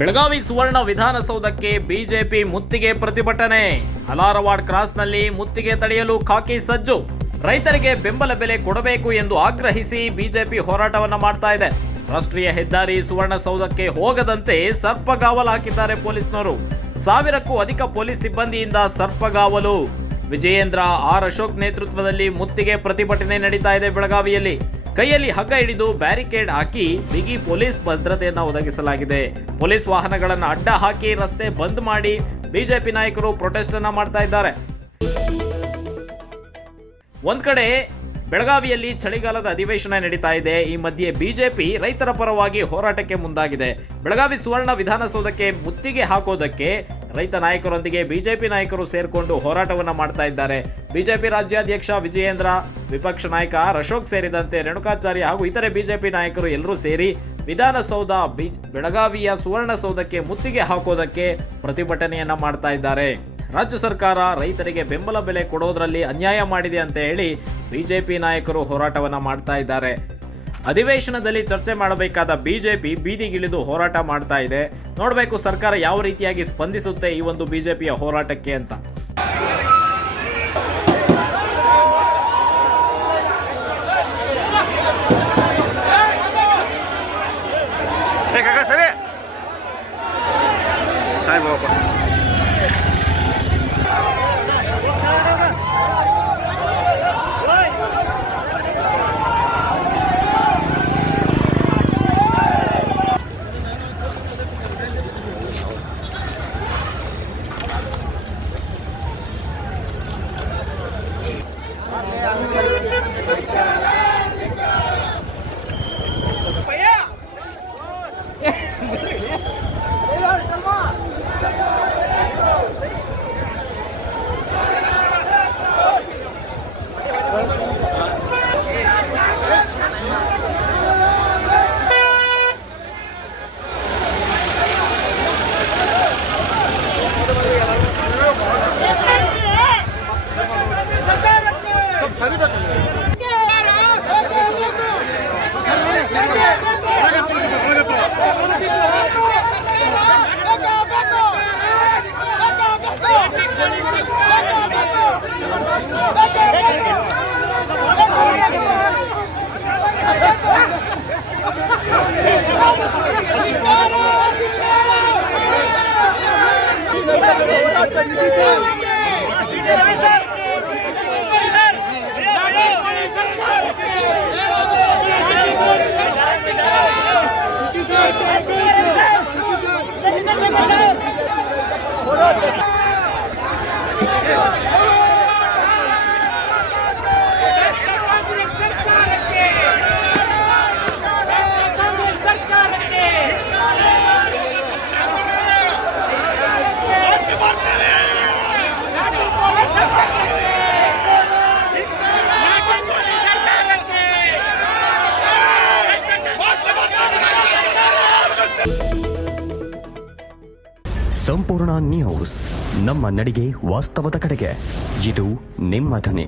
ಬೆಳಗಾವಿ ಸುವರ್ಣ ವಿಧಾನಸೌಧಕ್ಕೆ ಬಿಜೆಪಿ ಮುತ್ತಿಗೆ ಪ್ರತಿಭಟನೆ. ಹಲಾರವಾಡ್ ಕ್ರಾಸ್ನಲ್ಲಿ ಮುತ್ತಿಗೆ ತಡೆಯಲು ಖಾಕಿ ಸಜ್ಜು. ರೈತರಿಗೆ ಬೆಂಬಲ ಬೆಲೆ ಕೊಡಬೇಕು ಎಂದು ಆಗ್ರಹಿಸಿ ಬಿಜೆಪಿ ಹೋರಾಟವನ್ನ ಮಾಡ್ತಾ ಇದೆ. ರಾಷ್ಟ್ರೀಯ ಹೆದ್ದಾರಿ ಸುವರ್ಣಸೌಧಕ್ಕೆ ಹೋಗದಂತೆ ಸರ್ಪಗಾವಲು ಹಾಕಿದ್ದಾರೆ ಪೊಲೀಸ್ನವರು. 1000ಕ್ಕೂ ಅಧಿಕ ಪೊಲೀಸ್ ಸಿಬ್ಬಂದಿಯಿಂದ ಸರ್ಪಗಾವಲು. ವಿಜಯೇಂದ್ರ ಆರ್ ಅಶೋಕ್ ನೇತೃತ್ವದಲ್ಲಿ ಮುತ್ತಿಗೆ ಪ್ರತಿಭಟನೆ ನಡೀತಾ ಇದೆ ಬೆಳಗಾವಿಯಲ್ಲಿ. ಕೈಯಲ್ಲಿ ಹಗ್ಗ ಹಿಡಿದು ಬ್ಯಾರಿಕೇಡ್ ಹಾಕಿ ಬಿಗಿ ಪೊಲೀಸ್ ಭದ್ರತೆಯನ್ನು ಒದಗಿಸಲಾಗಿದೆ. ಪೊಲೀಸ್ ವಾಹನಗಳನ್ನು ಅಡ್ಡ ಹಾಕಿ ರಸ್ತೆ ಬಂದ್ ಮಾಡಿ ಬಿಜೆಪಿ ನಾಯಕರು ಪ್ರೊಟೆಸ್ಟ್ ಅನ್ನ ಮಾಡ್ತಾ ಇದ್ದಾರೆ. ಒಂದ್ ಕಡೆ ಬೆಳಗಾವಿಯಲ್ಲಿ ಚಳಿಗಾಲದ ಅಧಿವೇಶನ ನಡೀತಾ ಇದೆ. ಈ ಮಧ್ಯೆ ಬಿಜೆಪಿ ರೈತರ ಪರವಾಗಿ ಹೋರಾಟಕ್ಕೆ ಮುಂದಾಗಿದೆ. ಬೆಳಗಾವಿ ಸುವರ್ಣ ವಿಧಾನಸೌಧಕ್ಕೆ ಮುತ್ತಿಗೆ ಹಾಕೋದಕ್ಕೆ ರೈತ ನಾಯಕರೊಂದಿಗೆ ಬಿಜೆಪಿ ನಾಯಕರು ಸೇರ್ಕೊಂಡು ಹೋರಾಟವನ್ನ ಮಾಡ್ತಾ ಇದ್ದಾರೆ. ಬಿಜೆಪಿ ರಾಜ್ಯಾಧ್ಯಕ್ಷ ವಿಜಯೇಂದ್ರ, ವಿಪಕ್ಷ ನಾಯಕ ಆರ್ ಅಶೋಕ್ ಸೇರಿದಂತೆ ರೇಣುಕಾಚಾರ್ಯ ಹಾಗೂ ಇತರೆ ಬಿಜೆಪಿ ನಾಯಕರು ಎಲ್ಲರೂ ಸೇರಿ ವಿಧಾನಸೌಧ ಬೆಳಗಾವಿಯ ಸುವರ್ಣಸೌಧಕ್ಕೆ ಮುತ್ತಿಗೆ ಹಾಕೋದಕ್ಕೆ ಪ್ರತಿಭಟನೆಯನ್ನ ಮಾಡ್ತಾ ಇದ್ದಾರೆ. ರಾಜ್ಯ ಸರ್ಕಾರ ರೈತರಿಗೆ ಬೆಂಬಲ ಬೆಲೆ ಕೊಡೋದ್ರಲ್ಲಿ ಅನ್ಯಾಯ ಮಾಡಿದೆ ಅಂತ ಹೇಳಿ ಬಿಜೆಪಿ ನಾಯಕರು ಹೋರಾಟವನ್ನ ಮಾಡ್ತಾ ಇದ್ದಾರೆ. ಅಧಿವೇಶನದಲ್ಲಿ ಚರ್ಚೆ ಮಾಡಬೇಕಾದ ಬಿಜೆಪಿ ಬೀದಿಗಿಳಿದು ಹೋರಾಟ ಮಾಡ್ತಾ ಇದೆ. ನೋಡಬೇಕು ಸರ್ಕಾರ ಯಾವ ರೀತಿಯಾಗಿ ಸ್ಪಂದಿಸುತ್ತೆ ಈ ಒಂದು ಬಿಜೆಪಿಯ ಹೋರಾಟಕ್ಕೆ ಅಂತ. ಸಂಪೂರ್ಣ ನ್ಯೂಸ್, ನಮ್ಮ ನಡಿಗೆ ವಾಸ್ತವದ ಕಡೆಗೆ. ಇದು ನಿಮ್ಮ ಧ್ವನಿ.